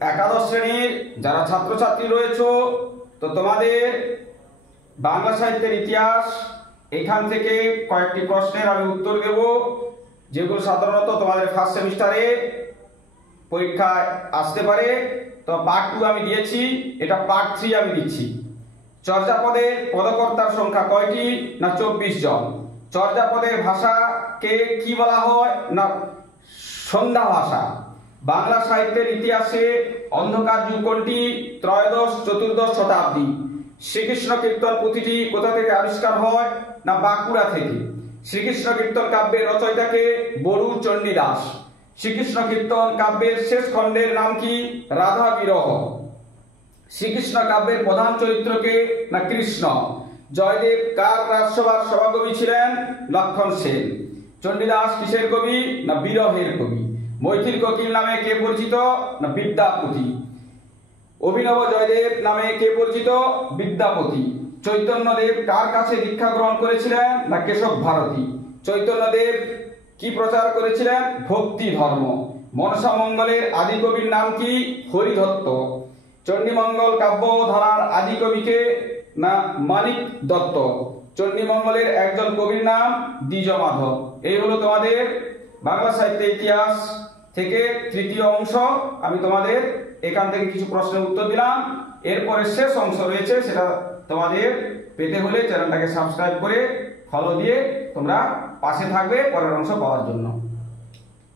একাদশ শ্রেণীর যারা ছাত্রছাত্রী রয়েছে, তো তোমাদের বাংলা সাহিত্যের ইতিহাস এখান থেকে কয়েকটি প্রশ্নের আমি উত্তর দেব, যেগুলো সাধারণত তোমাদের ফার্স্ট সেমিস্টারে পরীক্ষায় আসতে পারে। তো পার্ট 2 আমি দিয়েছি, এটা পার্ট 3 আমি দিচ্ছি। চর্যাপদের পদকর্তার সংখ্যা কয়টি? না 24 জন। চর্যাপদের ভাষাকে কি বলা হয়? না সন্ধ্যা ভাষা। বাংলা সাহিত্যের ইতিহাসে অন্ধকার যুগ কোনটি? ত্রয়োদশ চতুর্দশ শতাব্দী। শ্রীকৃষ্ণ কীর্তন পুঁথিটি কোথা থেকে আবিষ্কার হয়? না বাঁকুড়া থেকে। শ্রীকৃষ্ণ কীর্তন কাব্যের রচয়িতাকে? বড়ু চণ্ডীদাস। শ্রীকৃষ্ণ কীর্তন কাব্যের শেষ খণ্ডের নাম কি? রাধা বিরহ। শ্রীকৃষ্ণ কাব্যের প্রধান চরিত্রকে? না কৃষ্ণ। জয়দেব কার রাজসভার সভাকবি ছিলেন? লক্ষণ সেন। চণ্ডীদাস কিসের কবি? না বিরহের কবি। মৈথিল কোকিল নামে কে পরিচিত? না বিদ্যাপতি। অভিনব জয়দেব নামে কে পরিচিত? বিদ্যাপতি। চৈতন্যদেব কার কাছে দীক্ষা গ্রহণ করেছিলেন? না কেশব ভারতী। চৈতন্যদেব কি প্রচার করেছিলেন? ভক্তি ধর্ম। মনসা মঙ্গলের আদি কবির নাম কি? হরিদত্ত। চণ্ডীমঙ্গল কাব্য ধারার আদি কবিকে? না মানিক দত্ত। চণ্ডীমঙ্গলের একজন কবির নাম দ্বিজ মাধব। এই হলো তোমাদের বাংলা সাহিত্যের ইতিহাস থেকে তৃতীয় অংশ। আমি তোমাদের এখান থেকে কিছু প্রশ্নের উত্তর দিলাম। এরপরে শেষ অংশ রয়েছে, সেটা তোমাদের পেতে হলে চ্যানেলটাকে সাবস্ক্রাইব করে ফলো দিয়ে তোমরা পাশে থাকবে পরের অংশ পাওয়ার জন্য।